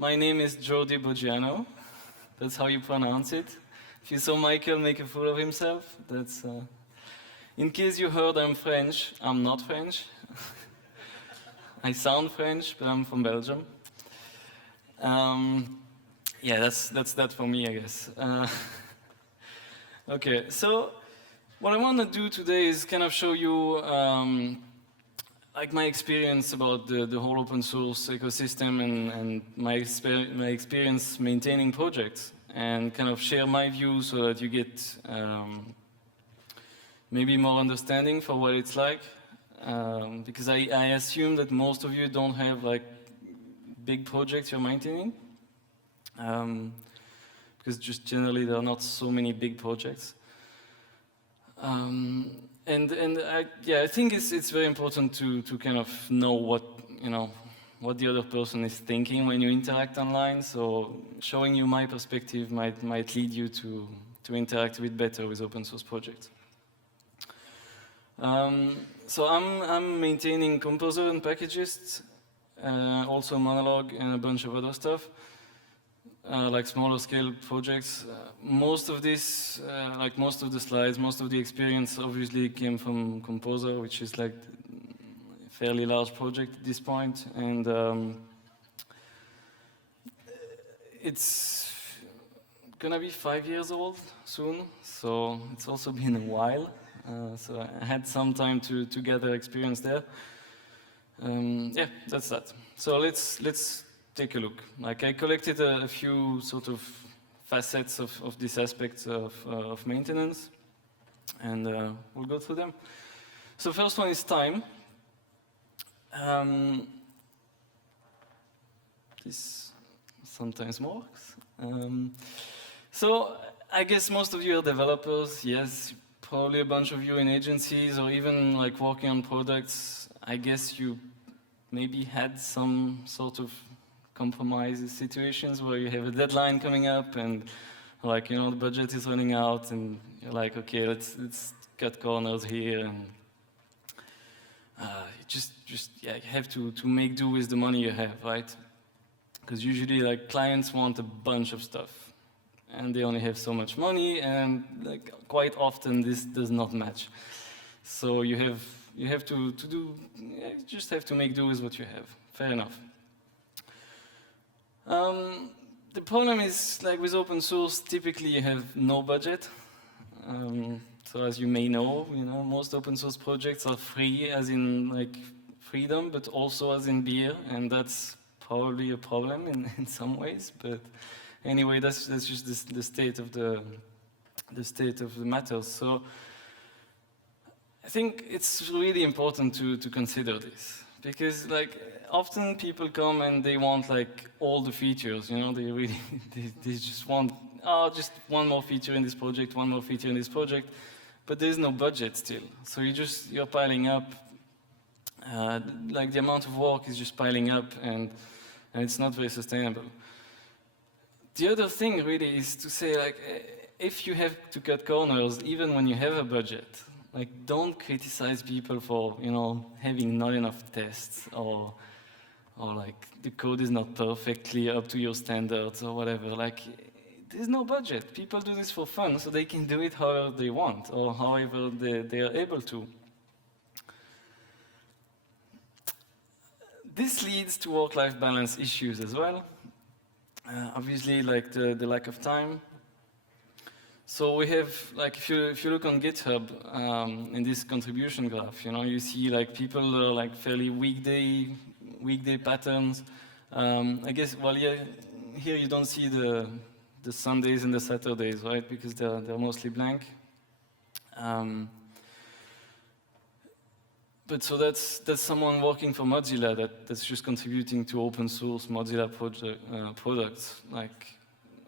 My name is Jordi Boggiano. That's how you pronounce it. If you saw Michael make a fool of himself, that's... In case you heard I'm French, I'm not French. I sound French, but I'm from Belgium. Yeah, that's that for me, I guess. Okay, so what I want to do today is kind of show you like my experience about the whole open source ecosystem and my experience maintaining projects, and kind of share my view so that you get maybe more understanding for what it's like. Because I assume that most of you don't have like big projects you're maintaining. Because just generally there are not so many big projects. And I think it's very important to kind of know what the other person is thinking when you interact online. So showing you my perspective might lead you to interact a bit better with open source projects. So I'm maintaining Composer and packages, also Monologue and a bunch of other stuff. Like smaller scale projects. Most of this, like most of the slides, most of the experience obviously came from Composer, which is like a fairly large project at this point. And it's gonna be 5 years old soon, so it's also been a while. So I had some time to gather experience there. Yeah, that's that. So let's take a look. Like I collected a few sort of facets of this aspect of maintenance, and we'll go through them. So first one is time. This sometimes works. So I guess most of you are developers, yes, probably a bunch of you in agencies or even like working on products. I guess you maybe had some sort of compromise situations where you have a deadline coming up and like, the budget is running out and you're like, okay, let's cut corners here, and you have to make do with the money you have, right? Because usually like clients want a bunch of stuff and they only have so much money, and like quite often this does not match. So you have to do, you just have to make do with what you have. Fair enough. The problem is, like with open source, typically you have no budget. So as you may know, most open source projects are free, as in like freedom, but also as in beer, and that's probably a problem in some ways. But anyway, that's just the state of the matter. So I think it's really important to consider this, because like often people come and they want like all the features, they really they just want just one more feature in this project, one more feature in this project, but there's no budget still. So you're piling up, like the amount of work is just piling up, and it's not very sustainable. The other thing really is to say, like, if you have to cut corners, even when you have a budget, like don't criticize people for having not enough tests, or like the code is not perfectly up to your standards or whatever. Like there's no budget. People do this for fun, so they can do it however they want or however they are able to. This leads to work-life balance issues as well. Obviously, like the lack of time. So we have, like, if you look on GitHub in this contribution graph, you see like people are like fairly weekday patterns. I guess, well, yeah, here you don't see the Sundays and the Saturdays, right? Because they're mostly blank. But so that's someone working for Mozilla that's just contributing to open source Mozilla products, like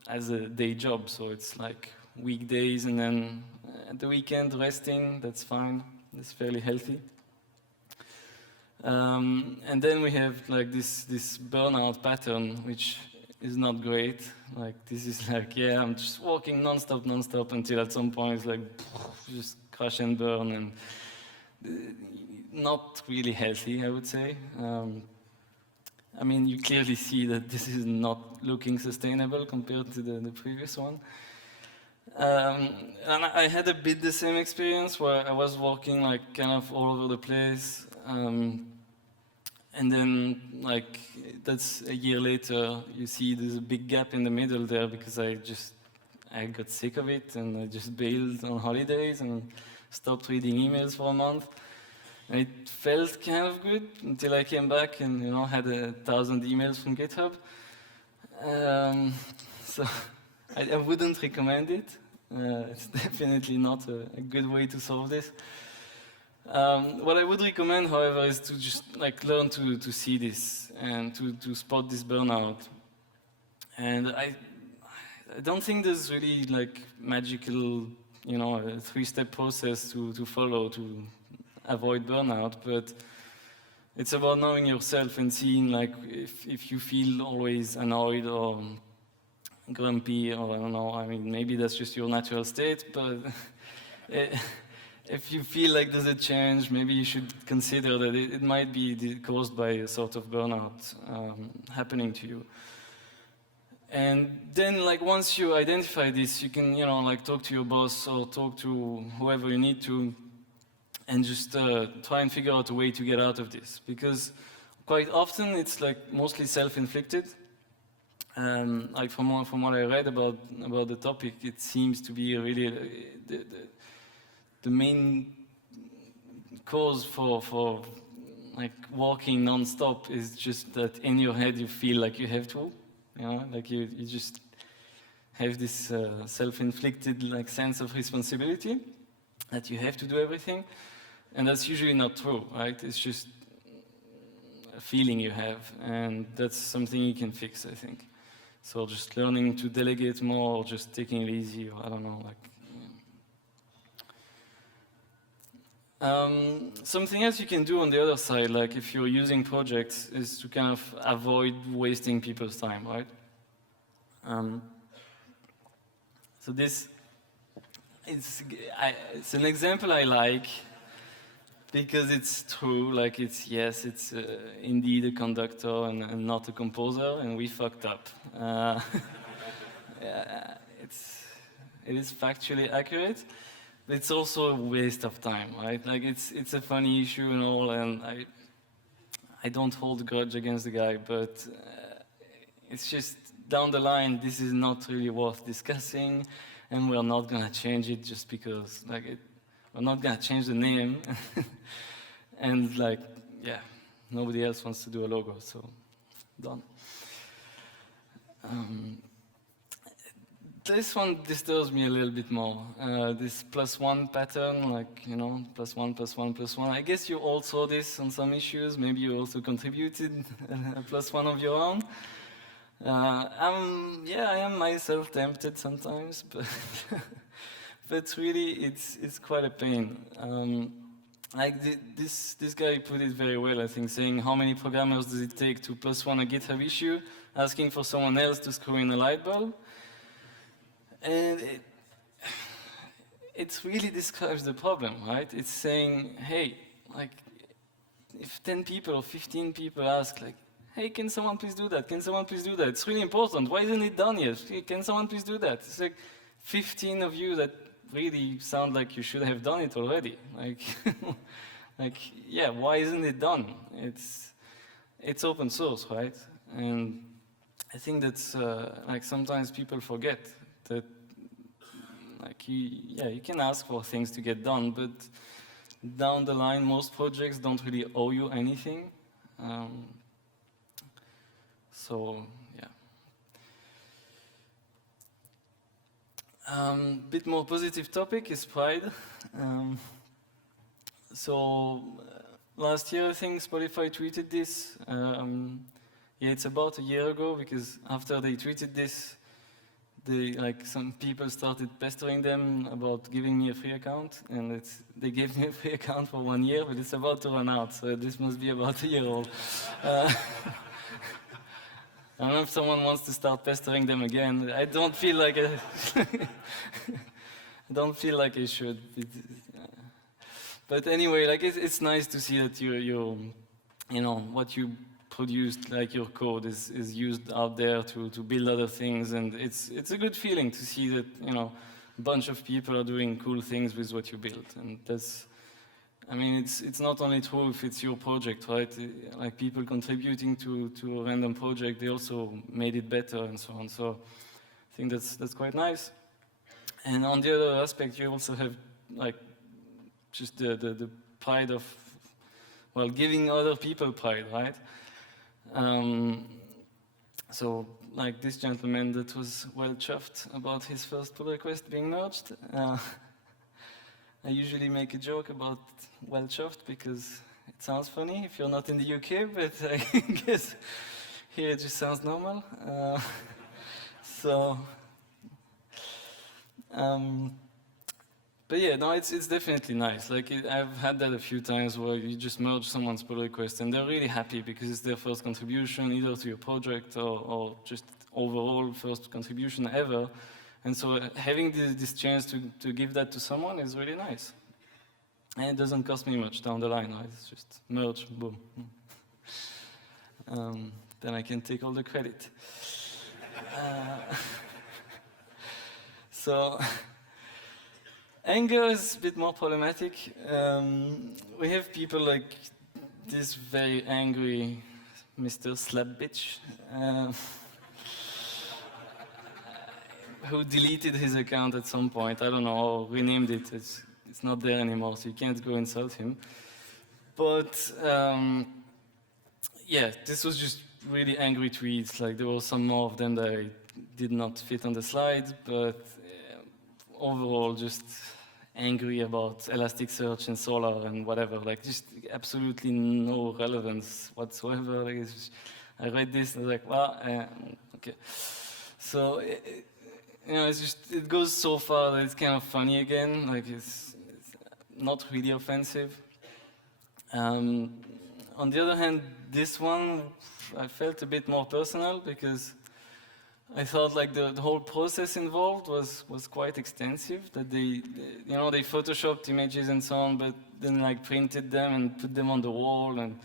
as a day job. So it's like weekdays and then at the weekend resting. That's fine. That's fairly healthy. And then we have like this burnout pattern, which is not great. Like this is like, yeah, I'm just working non-stop until at some point it's like just crash and burn, and not really healthy, I would say. I mean, you clearly see that this is not looking sustainable compared to the previous one. And I had a bit the same experience where I was working like kind of all over the place. And then, like, that's a year later, you see there's a big gap in the middle there because I got sick of it and I just bailed on holidays and stopped reading emails for a month. And it felt kind of good until I came back and, had 1,000 emails from GitHub. So I wouldn't recommend it. It's definitely not a good way to solve this. What I would recommend, however, is to just learn to see this and to spot this burnout. And I don't think there's really magical, a three-step process to follow to avoid burnout, but it's about knowing yourself and seeing if you feel always annoyed or grumpy, or I don't know, I mean, maybe that's just your natural state, but if you feel like there's a change, maybe you should consider that it might be caused by a sort of burnout happening to you. And then, once you identify this, you can, talk to your boss or talk to whoever you need to, and just try and figure out a way to get out of this. Because quite often it's mostly self-inflicted. From what I read about the topic, it seems to be really the main cause for working non-stop is just that in your head you feel like you have to, you just have this self-inflicted sense of responsibility that you have to do everything, and that's usually not true, right? It's just a feeling you have, and that's something you can fix, I think. So just learning to delegate more, or just taking it easy, or I don't know, something else you can do on the other side, if you're using projects, is to kind of avoid wasting people's time, right? So this, it's an example I like because it's true. It's indeed a conductor and not a composer, and we fucked up. Yeah, it is factually accurate. It's also a waste of time, right? It's a funny issue and all, and I don't hold a grudge against the guy, but it's just down the line, this is not really worth discussing, and we're not gonna change it just because, we're not gonna change the name, and yeah, nobody else wants to do a logo, so done. This one disturbs me a little bit more. This +1 pattern, +1, +1, +1. I guess you all saw this on some issues. Maybe you also contributed a +1 of your own. I am myself tempted sometimes, but but really, it's quite a pain. This guy put it very well, I think, saying how many programmers does it take to +1 a GitHub issue, asking for someone else to screw in a light bulb. And it really describes the problem, right? It's saying, hey, if 10 people or 15 people ask, hey, can someone please do that? Can someone please do that? It's really important. Why isn't it done yet? Hey, can someone please do that? It's 15 of you that really sound like you should have done it already. Yeah, why isn't it done? It's open source, right? And I think that's sometimes people forget that you can ask for things to get done, but down the line, most projects don't really owe you anything. So yeah. Bit more positive topic is pride. Last year, I think Spotify tweeted this. It's about a year ago, because after they tweeted this, some people started pestering them about giving me a free account, and they gave me a free account for 1 year, but it's about to run out, so this must be about a year old. I don't know if someone wants to start pestering them again. I don't feel like I don't feel like I should. But anyway, it's nice to see that you what you produced, like your code is used out there to build other things, and it's a good feeling to see that, you know, a bunch of people are doing cool things with what you built. And that's, I mean, it's not only true if it's your project, right? Like people contributing to a random project, they also made it better and so on. So I think that's quite nice. And on the other aspect, you also have like just the pride of, well, giving other people pride, right? So like this gentleman that was well chuffed about his first pull request being merged. I usually make a joke about well chuffed because it sounds funny if you're not in the UK, but I guess here it just sounds normal. But yeah, no, it's definitely nice. Like I've had that a few times where you just merge someone's pull request and they're really happy because it's their first contribution either to your project or just overall first contribution ever. And so having this chance to give that to someone is really nice. And it doesn't cost me much down the line, right? It's just merge, boom. Then I can take all the credit. So anger is a bit more problematic. We have people like this very angry Mr. Slap Bitch, who deleted his account at some point. I don't know, or renamed it. It's not there anymore, so you can't go insult him. But yeah, this was just really angry tweets. Like there were some more of them that I did not fit on the slide, but overall just angry about Elasticsearch and Solar and whatever. Like just absolutely no relevance whatsoever. Like it's just, I read this and I was like, well, okay. So. You know, it goes so far that it's kind of funny again. Like it's not really offensive. On the other hand, this one I felt a bit more personal because I thought like the whole process involved was quite extensive. That they photoshopped images and so on, but then like printed them and put them on the wall and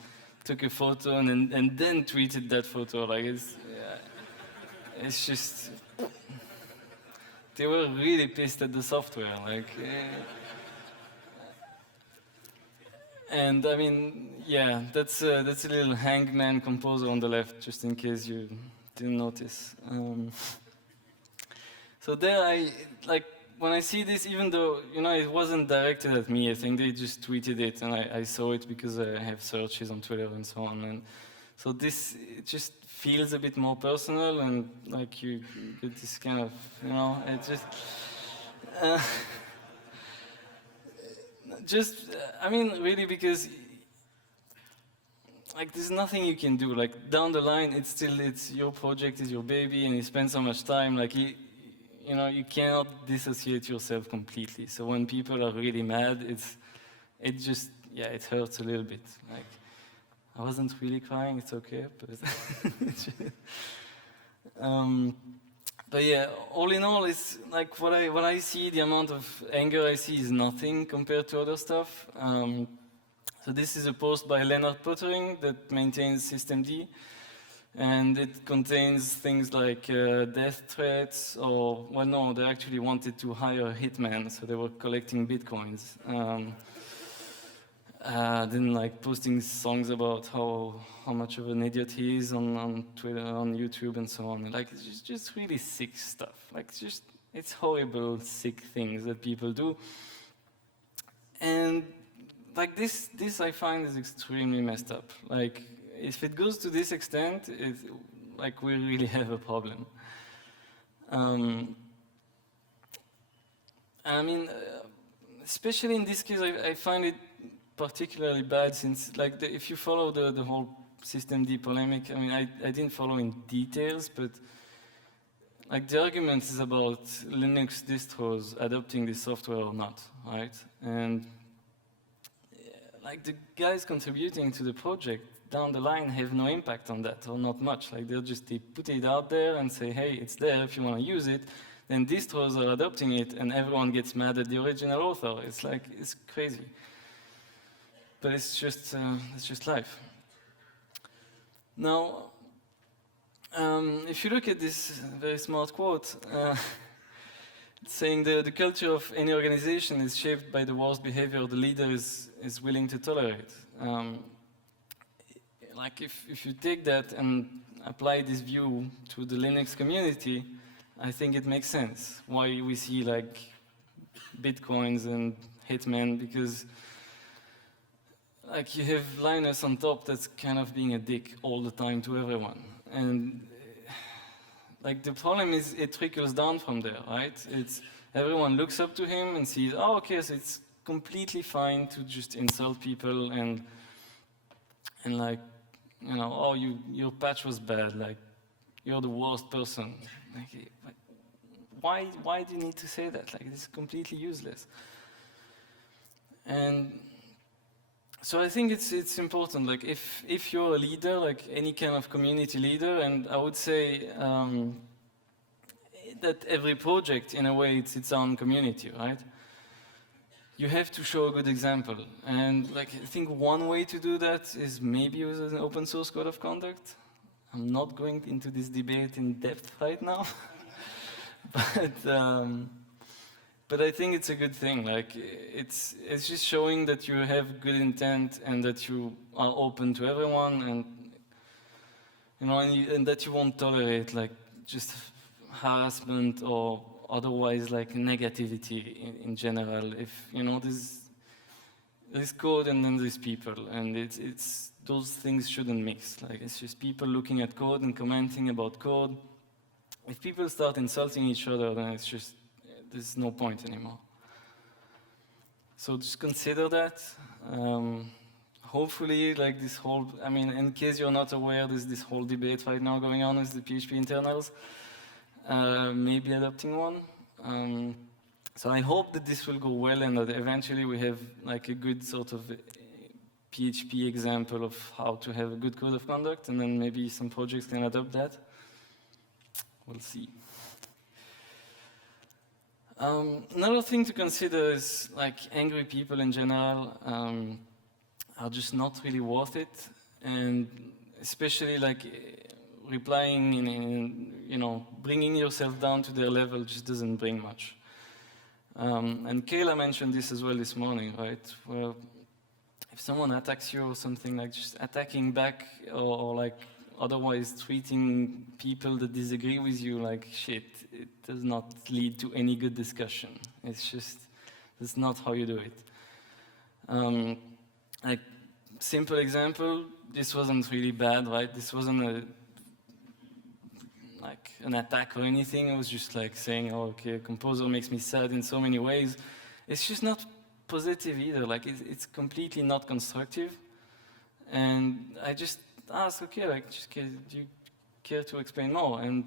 took a photo and then tweeted that photo. Like it's just. They were really pissed at the software, like, and I mean, yeah, that's a little hangman composer on the left, just in case you didn't notice. So there, when I see this, even though it wasn't directed at me, I think they just tweeted it, and I saw it because I have searches on Twitter and so on, and so it just feels a bit more personal, and like you get this kind of, I mean, really, because like there's nothing you can do. Like down the line, it's your project, is your baby, and you spend so much time. Like you cannot dissociate yourself completely. So when people are really mad, it hurts a little bit. Like. I wasn't really crying, it's okay, but yeah, all in all, it's like what I see, the amount of anger I see is nothing compared to other stuff. So this is a post by Leonard Pottering that maintains systemd, and it contains things like death threats, or, well, no, they actually wanted to hire a hitman, so they were collecting bitcoins. Then like posting songs about how much of an idiot he is on Twitter, on YouTube, and so on. Like it's just really sick stuff. Like it's horrible, sick things that people do. And like this I find is extremely messed up. Like if it goes to this extent, like we really have a problem. I mean, especially in this case, I find it particularly bad since, like, if you follow the whole systemd polemic, I mean, I didn't follow in details, but like the argument is about Linux distros adopting this software or not, right? And like the guys contributing to the project down the line have no impact on that, or not much. Like they put it out there and say, hey, it's there if you want to use it. Then distros are adopting it, and everyone gets mad at the original author. It's like, it's crazy. But it's just life. Now, if you look at this very smart quote, it's saying the culture of any organization is shaped by the worst behavior the leader is willing to tolerate. Like if you take that and apply this view to the Linux community, I think it makes sense why we see like Bitcoins and Hitman, because like you have Linus on top that's kind of being a dick all the time to everyone. And like the problem is it trickles down from there, right? It's everyone looks up to him and sees, oh, okay, so it's completely fine to just insult people and like, you know, oh, your patch was bad, like you're the worst person. Like, why do you need to say that? Like, it's completely useless. And so I think it's important, like if you're a leader, like any kind of community leader, and I would say that every project, in a way, it's its own community, right? You have to show a good example. And like I think one way to do that is maybe with an open source code of conduct. I'm not going into this debate in depth right now. But I think it's a good thing. Like it's just showing that you have good intent and that you are open to everyone, and you know, and that you won't tolerate like just harassment or otherwise like negativity in general. If you know there's code and then there's people, and it's those things shouldn't mix. Like it's just people looking at code and commenting about code. If people start insulting each other, then it's just there's no point anymore. So just consider that. Hopefully, like this whole, I mean, in case you're not aware, there's this whole debate right now going on with the PHP internals, maybe adopting one. So I hope that this will go well and that eventually we have like a good sort of PHP example of how to have a good code of conduct, and then maybe some projects can adopt that. We'll see. Another thing to consider is like angry people in general are just not really worth it, and especially like replying in you know, bringing yourself down to their level just doesn't bring much. And Kayla mentioned this as well this morning, right? Where if someone attacks you or something, like just attacking back or like otherwise treating people that disagree with you like shit, it does not lead to any good discussion. It's just, that's not how you do it. Like, simple example, this wasn't really bad, right? This wasn't like an attack or anything. It was just like saying, oh, okay, a composer makes me sad in so many ways. It's just not positive either. Like, it's completely not constructive. And I just ask, okay, like, just do you care to explain more? And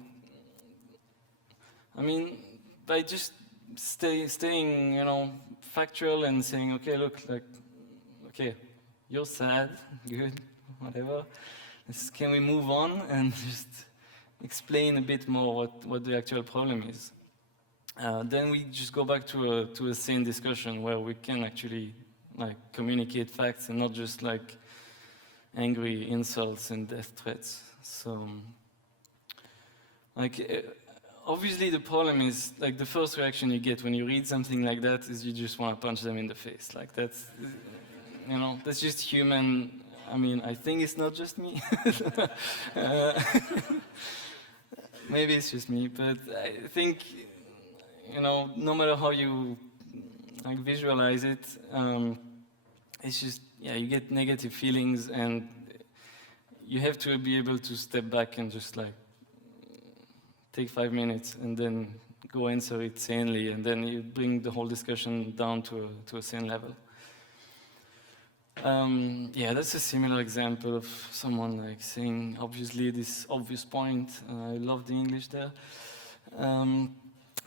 I mean, by just staying, you know, factual and saying, okay, look, like, okay, you're sad, good, whatever. Can we move on and just explain a bit more what the actual problem is? Then we just go back to a sane discussion where we can actually like communicate facts and not just like angry insults and death threats. So, like, obviously the problem is, like, the first reaction you get when you read something like that is you just want to punch them in the face. Like, that's, you know, that's just human. I mean, I think it's not just me. Maybe it's just me, but I think, you know, no matter how you like visualize it, it's just, yeah, you get negative feelings, and you have to be able to step back and just like take 5 minutes and then go answer it sanely, and then you bring the whole discussion down to a sane level. Yeah, that's a similar example of someone like saying, obviously, this obvious point. I love the English there.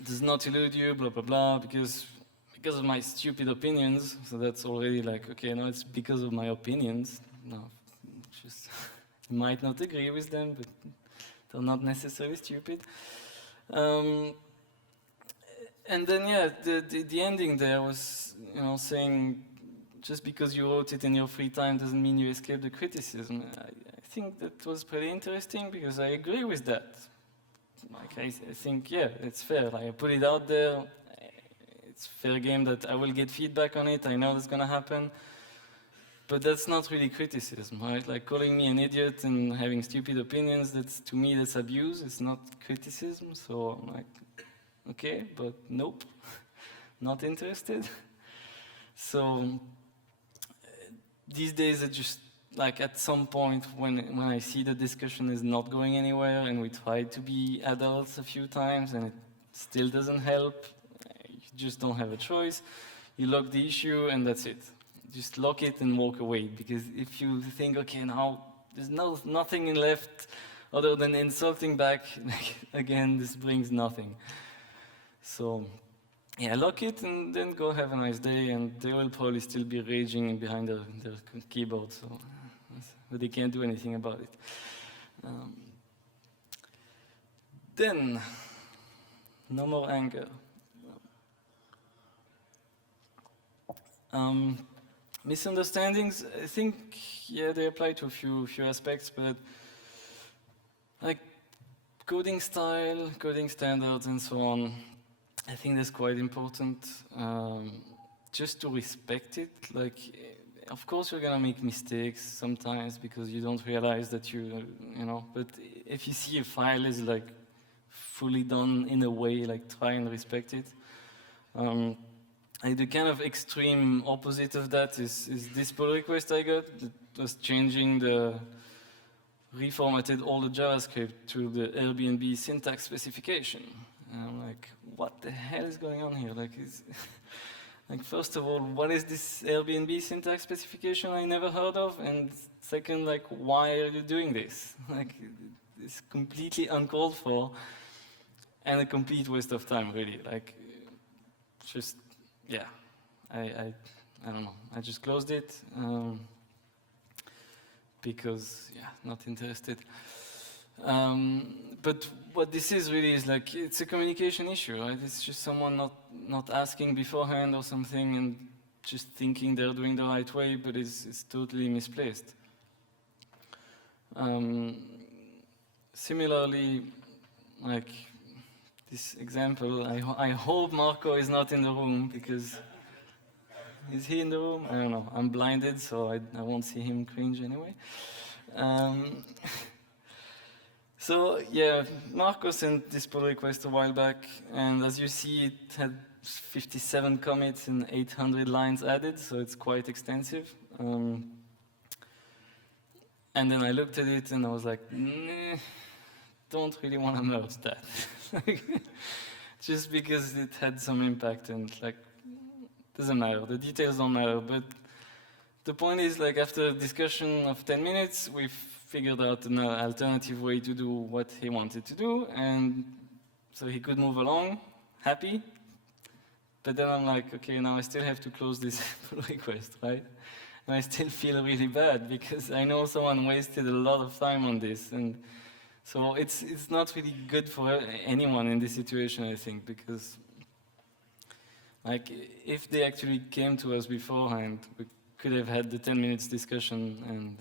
Does not elude you, blah, blah, blah, because of my stupid opinions. So that's already like, okay, no, it's because of my opinions. No, just, you might not agree with them, but they're not necessarily stupid. And then, yeah, the ending there was, you know, saying, just because you wrote it in your free time doesn't mean you escape the criticism. I think that was pretty interesting because I agree with that. Like I think, yeah, it's fair. Like I put it out there. It's fair game that I will get feedback on it. I know that's gonna happen. But that's not really criticism, right? Like calling me an idiot and having stupid opinions, that's, to me, that's abuse. It's not criticism. So I'm like, okay, but nope, not interested. So these days, I just, like at some point when I see the discussion is not going anywhere and we try to be adults a few times and it still doesn't help, you just don't have a choice. You lock the issue and that's it. Just lock it and walk away, because if you think, okay, now there's nothing left other than insulting back, again, this brings nothing. So yeah, lock it and then go have a nice day, and they will probably still be raging behind their keyboard, so, but they can't do anything about it. Then, no more anger. Misunderstandings, I think, yeah, they apply to a few aspects, but like coding style, coding standards, and so on, I think that's quite important. Just to respect it. Like, of course, you're gonna make mistakes sometimes because you don't realize that you know. But if you see a file is like fully done in a way, like try and respect it. The kind of extreme opposite of that is this pull request I got that was changing reformatted all the JavaScript to the Airbnb syntax specification. And I'm like, what the hell is going on here? Like, like, first of all, what is this Airbnb syntax specification I never heard of? And second, like, why are you doing this? Like, it's completely uncalled for and a complete waste of time, really. Like, just, yeah, I don't know. I just closed it because, yeah, not interested. But what this is really is like, it's a communication issue, right? It's just someone not asking beforehand or something and just thinking they're doing the right way, but it's totally misplaced. Similarly, like this example, I hope Marco is not in the room, because is he in the room? I don't know. I'm blinded, so I won't see him cringe anyway. So yeah, Marco sent this pull request a while back, and as you see, it had 57 commits and 800 lines added, so it's quite extensive. And then I looked at it and I was like, nah, don't really want to merge that. Just because it had some impact, and like, doesn't matter, the details don't matter. But the point is, like, after a discussion of 10 minutes, we figured out an alternative way to do what he wanted to do, and so he could move along, happy. But then I'm like, okay, now I still have to close this pull request, right? And I still feel really bad because I know someone wasted a lot of time on this, and so it's not really good for anyone in this situation, I think, because like, if they actually came to us beforehand, we could have had the 10 minutes discussion and,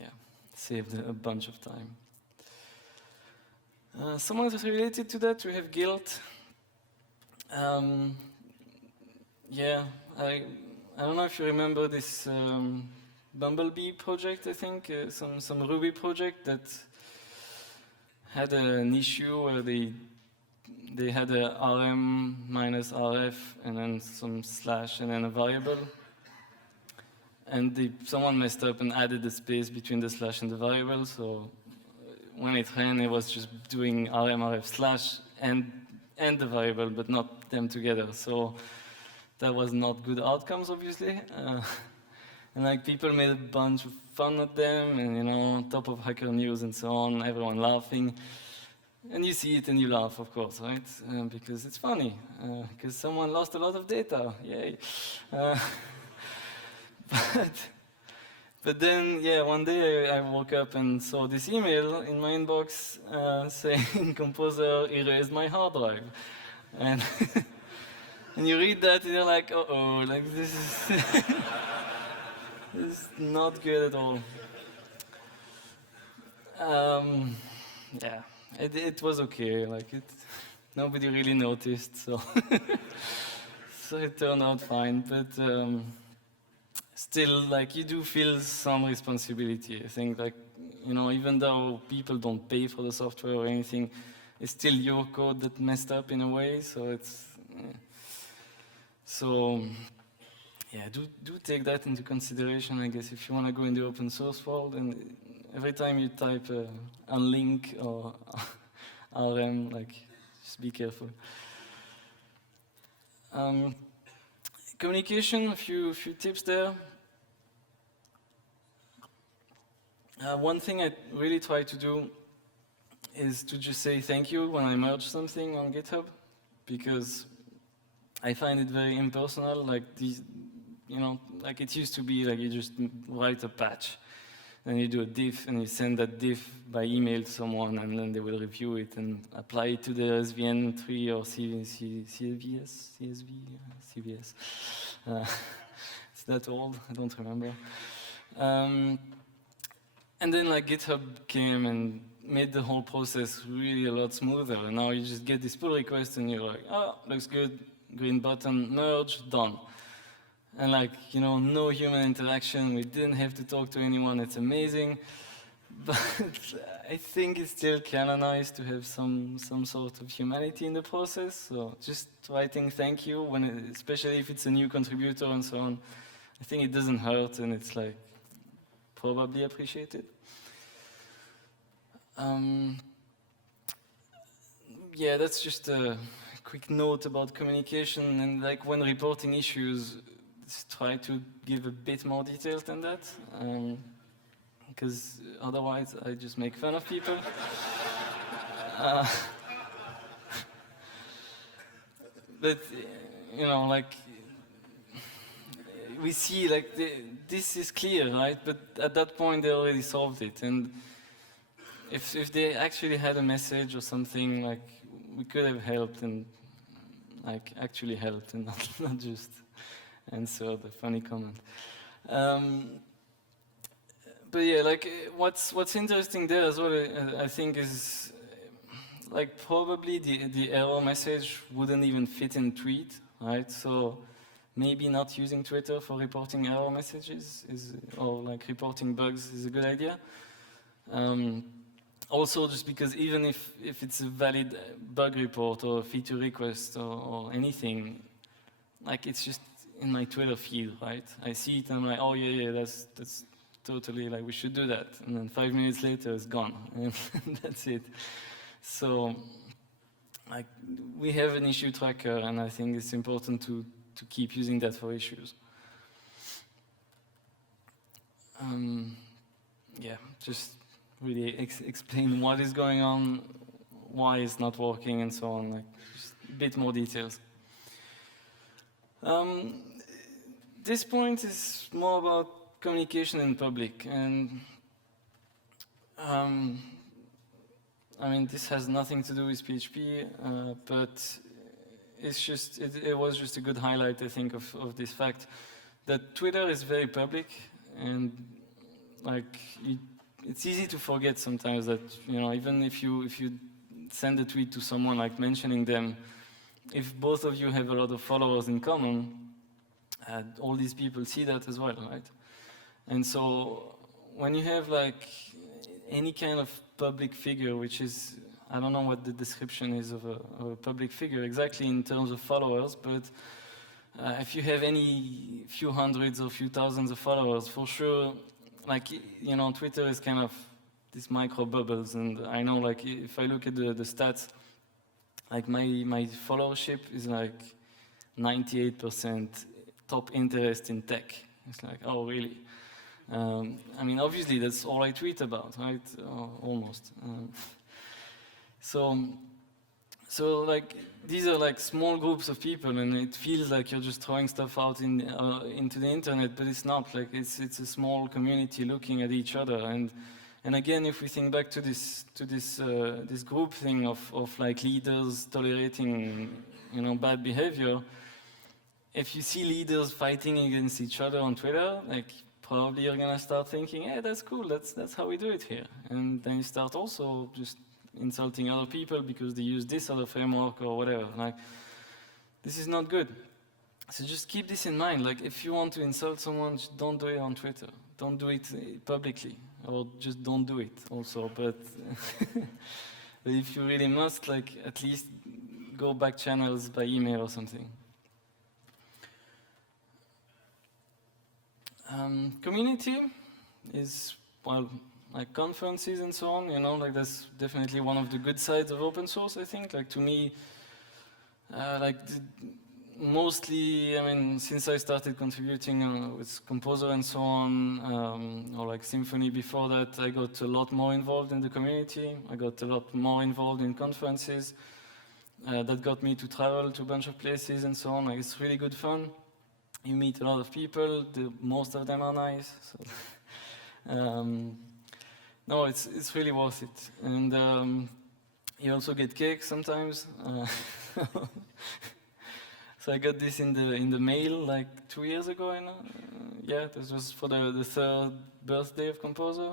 yeah, saved a bunch of time. Somewhat related to that, we have guilt. Yeah, I don't know if you remember this Bumblebee project, I think, some Ruby project that had an issue where they had a rm minus rf and then some slash and then a variable. And someone messed up and added the space between the slash and the variable, so when it ran, it was just doing rm rf slash and the variable, but not them together. So that was not good outcomes, obviously. And like, people made a bunch of fun at them, and on top of Hacker News and so on, everyone laughing. And you see it and you laugh, of course, right? Because it's funny, because someone lost a lot of data, yay. But then, yeah, one day I woke up and saw this email in my inbox saying, Composer erased my hard drive. And, and you read that and you're like, uh-oh, like, this is not good at all. Yeah, it was okay. Like nobody really noticed, so so it turned out fine. But still, like you do feel some responsibility. I think, like even though people don't pay for the software or anything, it's still your code that messed up in a way. So it's so. Yeah, do take that into consideration, I guess, if you want to go in the open source world, and every time you type unlink or RM, like, just be careful. Communication, a few tips there. One thing I really try to do is to just say thank you when I merge something on GitHub, because I find it very impersonal, like these. Like it used to be like you just write a patch, and you do a diff, and you send that diff by email to someone, and then they will review it and apply it to the SVN 3 or CVS. It's that old, I don't remember. And then like GitHub came and made the whole process really a lot smoother. And now you just get this pull request, and you're like, oh, looks good, green button, merge, done. And like, no human interaction. We didn't have to talk to anyone. It's amazing. But I think it's still kind of nice to have some sort of humanity in the process. So just writing thank you, especially if it's a new contributor and so on, I think it doesn't hurt, and it's like probably appreciated. Yeah, that's just a quick note about communication, and like when reporting issues, try to give a bit more detail than that, because otherwise I just make fun of people. But like we see, like this is clear, right? But at that point they already solved it, and if they actually had a message or something, like we could have helped, and like actually helped, and not just answer the funny comment. But yeah, like what's interesting there as well, I think, is like probably the error message wouldn't even fit in tweet, right? So maybe not using Twitter for reporting error messages or like reporting bugs is a good idea. Also, just because even if it's a valid bug report or a feature request or anything, like it's just in my Twitter feed, right? I see it and I'm like, oh yeah, that's totally, like, we should do that. And then 5 minutes later, it's gone, and that's it. So, like, we have an issue tracker, and I think it's important to keep using that for issues. Yeah, just really explain what is going on, why it's not working, and so on. Like, just a bit more details. This point is more about communication in public, and I mean, this has nothing to do with PHP, but it's just it was just a good highlight, I think, of this fact that Twitter is very public, and like it's easy to forget sometimes that, you know, even if you send a tweet to someone, like mentioning them, if both of you have a lot of followers in common, all these people see that as well, right? And so when you have like any kind of public figure, which is, I don't know what the description is of a public figure exactly in terms of followers, but if you have any few hundreds or few thousands of followers, for sure, like, you know, Twitter is kind of these micro bubbles, and I know, like, if I look at the stats, like my followership is like 98% top interest in tech. It's like, oh, really? I mean, obviously, that's all I tweet about, right? Almost. So like, these are like small groups of people, and it feels like you're just throwing stuff out into the internet, but it's not. Like, it's a small community looking at each other, and again, if we think back to this group thing of like leaders tolerating, you know, bad behavior, if you see leaders fighting against each other on Twitter, like, probably you're gonna start thinking, hey, that's cool, that's how we do it here. And then you start also just insulting other people because they use this other framework or whatever. Like, this is not good. So just keep this in mind. Like, if you want to insult someone, just don't do it on Twitter. Don't do it publicly, or just don't do it also. But but if you really must, like, at least go back channels by email or something. Community is, well, like conferences and so on, you know, like that's definitely one of the good sides of open source, I think. Like, to me, mostly, I mean, since I started contributing with Composer and so on, or like Symfony before that, I got a lot more involved in the community. I got a lot more involved in conferences. That got me to travel to a bunch of places and so on. Like, it's really good fun. You meet a lot of people. Most of them are nice. So no, it's really worth it. And you also get cake sometimes. So I got this in the mail like 2 years ago. Yeah, this was for the third birthday of Composer.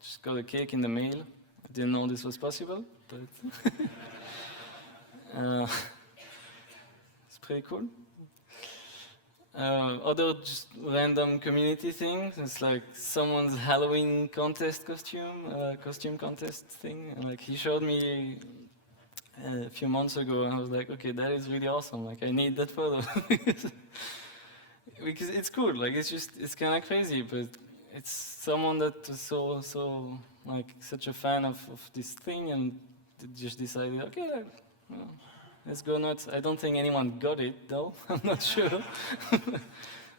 Just got a cake in the mail. I didn't know this was possible, but it's pretty cool. Other just random community things. It's like someone's Halloween contest costume contest thing. And like, he showed me a few months ago, and I was like, okay, that is really awesome. Like, I need that photo because it's cool. Like, it's kind of crazy, but it's someone that was so like such a fan of this thing, and just decided, okay, like, well, let's go nuts. I don't think anyone got it, though. I'm not sure.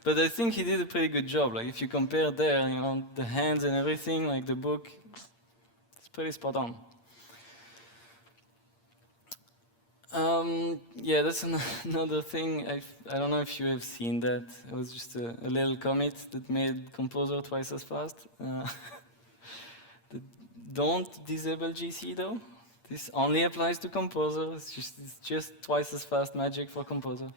But I think he did a pretty good job. Like, if you compare there, you know, the hands and everything, like the book, it's pretty spot on. Yeah, that's another thing. I don't know if you have seen that. It was just a little commit that made Composer twice as fast. Don't disable GC, though. This only applies to Composer. It's just twice as fast magic for Composer.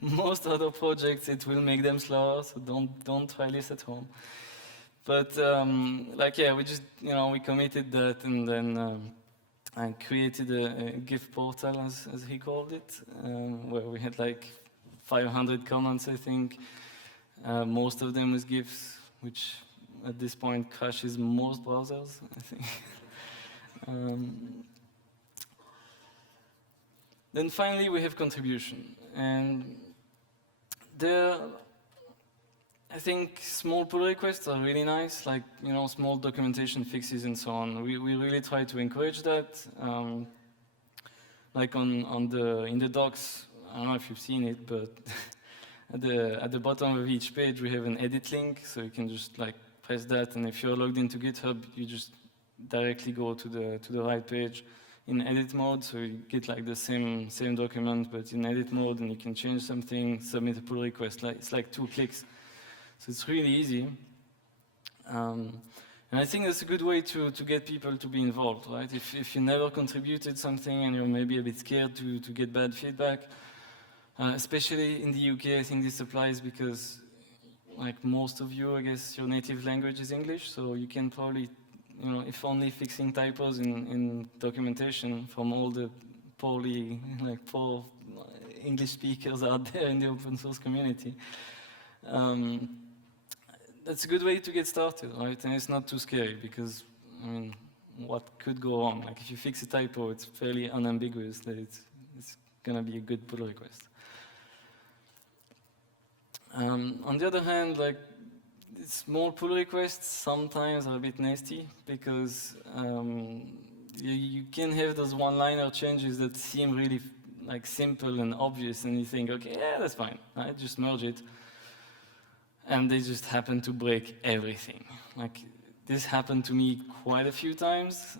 Most other projects, it will make them slower, so don't try this at home. But like, yeah, we just, you know, we committed that, and then I created a GIF portal, as he called it, where we had like 500 comments, I think. Most of them with GIFs, which at this point crashes most browsers, I think. Then finally we have contribution, and there I think small pull requests are really nice, like, you know, small documentation fixes and so on. We really try to encourage that. Like in the docs, I don't know if you've seen it, but at the bottom of each page we have an edit link, so you can just like press that, and if you're logged into GitHub, you just directly go to the right page in edit mode, so you get like the same document but in edit mode, and you can change something, submit a pull request. Like, it's like 2 clicks, so it's really easy. And I think that's a good way to get people to be involved, right? If you never contributed something and you're maybe a bit scared to get bad feedback, especially in the UK, I think this applies because, like most of you, I guess your native language is English, so you can probably, you know, if only fixing typos in documentation from all the poor English speakers out there in the open source community. That's a good way to get started, right? And it's not too scary because, I mean, what could go wrong? Like, if you fix a typo, it's fairly unambiguous that it's gonna be a good pull request. On the other hand, like, small pull requests sometimes are a bit nasty because you can have those one-liner changes that seem really like simple and obvious, and you think, okay, yeah, that's fine, right? Just merge it. And they just happen to break everything. Like, this happened to me quite a few times.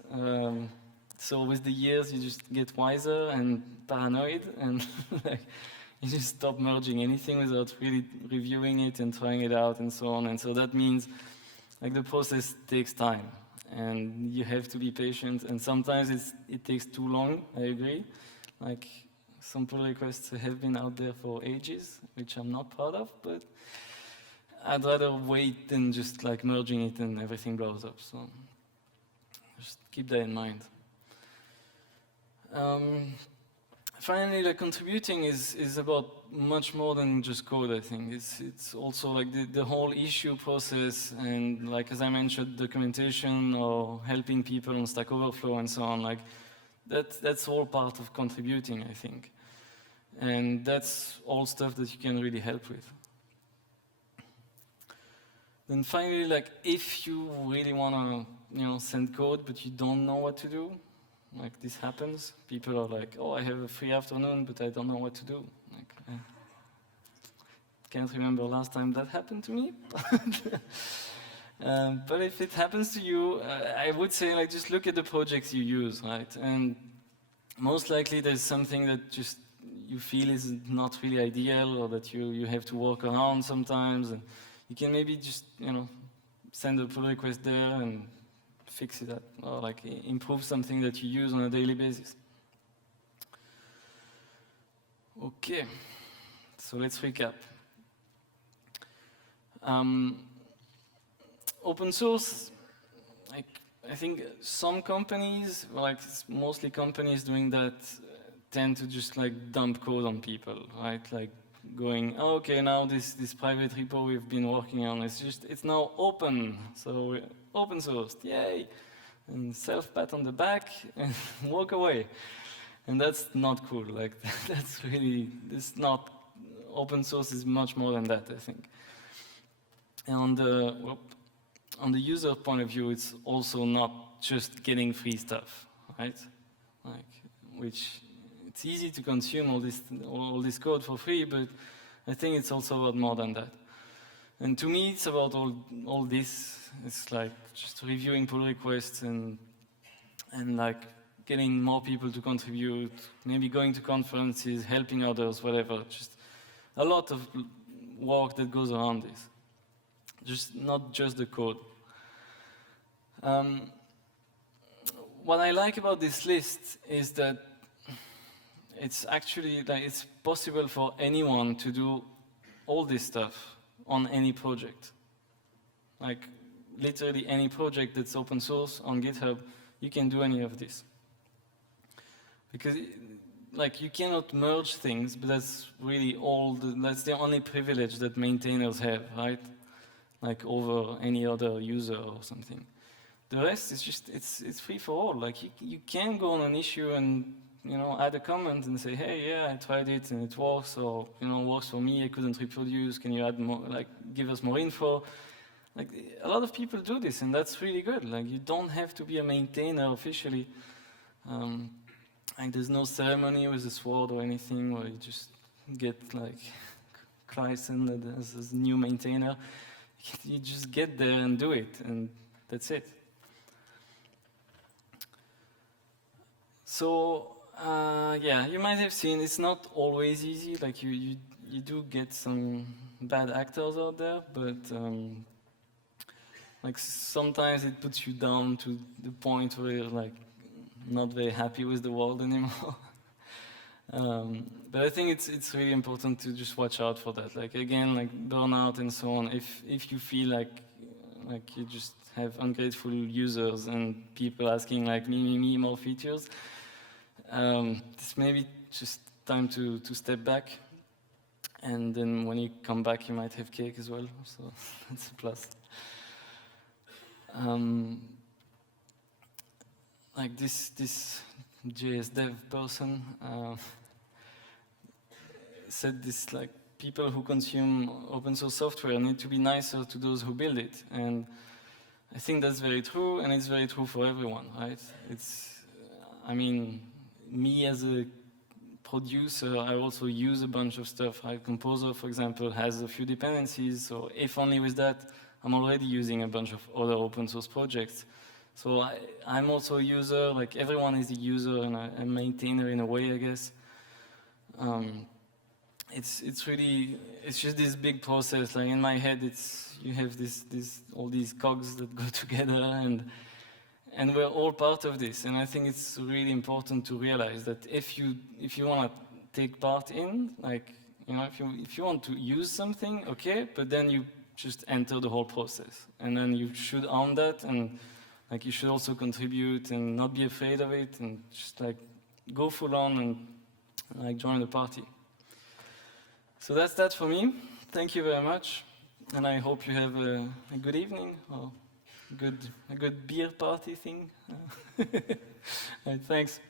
So with the years, you just get wiser and paranoid, and like, you just stop merging anything without really reviewing it and trying it out and so on. And so that means, like, the process takes time, and you have to be patient. And sometimes it takes too long. I agree. Like, some pull requests have been out there for ages, which I'm not proud of, but I'd rather wait than just like merging it and everything blows up. So just keep that in mind. Finally, like contributing is about much more than just code, I think. It's also like the whole issue process, and like as I mentioned, documentation or helping people on Stack Overflow and so on. Like that's all part of contributing, I think. And that's all stuff that you can really help with. Then finally, like if you really want to send code but you don't know what to do, like this happens. People are like, oh, I have a free afternoon, but I don't know what to do. Like, I can't remember last time that happened to me. But if it happens to you, I would say like just look at the projects you use, right? And most likely there's something that just you feel is not really ideal, or that you have to work around sometimes. And you can maybe just send a pull request there and fix it up, or like improve something that you use on a daily basis. Okay, so let's recap. Open source, like I think some companies, like mostly companies doing that, tend to just like dump code on people, right? Like going, oh, okay, now this private repo we've been working on, it's now open, so open sourced, yay, and self-pat on the back and walk away. And that's not cool. Like that's really, it's not, open source is much more than that, I think. And on the user point of view, it's also not just getting free stuff, right? Like, which it's easy to consume all this code for free, but I think it's also about more than that. And to me, it's about all this. It's like just reviewing pull requests and like getting more people to contribute, maybe going to conferences, helping others, whatever. Just a lot of work that goes around this. Just not just the code. What I like about this list is that it's actually like it's possible for anyone to do all this stuff on any project. Like literally any project that's open source on GitHub, you can do any of this. Because like you cannot merge things, but that's really that's the only privilege that maintainers have, right? Like over any other user or something. The rest is just, it's free for all. Like you can go on an issue and add a comment and say, hey, yeah, I tried it and it works, or works for me, I couldn't reproduce, can you add more, like give us more info? Like a lot of people do this, and that's really good. Like you don't have to be a maintainer officially. Like there's no ceremony with a sword or anything where you just get like christened as a new maintainer. You just get there and do it, and that's it. So yeah, you might have seen it's not always easy. Like you do get some bad actors out there, but like sometimes it puts you down to the point where you're like not very happy with the world anymore. But I think it's really important to just watch out for that. Like again, like burnout and so on. If you feel like you just have ungrateful users and people asking like me more features, it's maybe just time to step back. And then when you come back, you might have cake as well. So that's a plus. Like this JS dev person said this, like people who consume open source software need to be nicer to those who build it. And I think that's very true, and it's very true for everyone, right? I mean, me as a producer, I also use a bunch of stuff. Right? Composer, for example, has a few dependencies, so if only with that, I'm already using a bunch of other open source projects. So I'm also a user, like everyone is a user and a maintainer in a way, I guess. It's just this big process. Like in my head, you have all these cogs that go together, and we're all part of this. And I think it's really important to realize that if you want to take part in, like if you want to use something, okay, but then you just enter the whole process. And then you should own that, and like you should also contribute and not be afraid of it, and just like go full on and like join the party. So that's that for me. Thank you very much, and I hope you have a good evening or a good beer party thing. Thanks.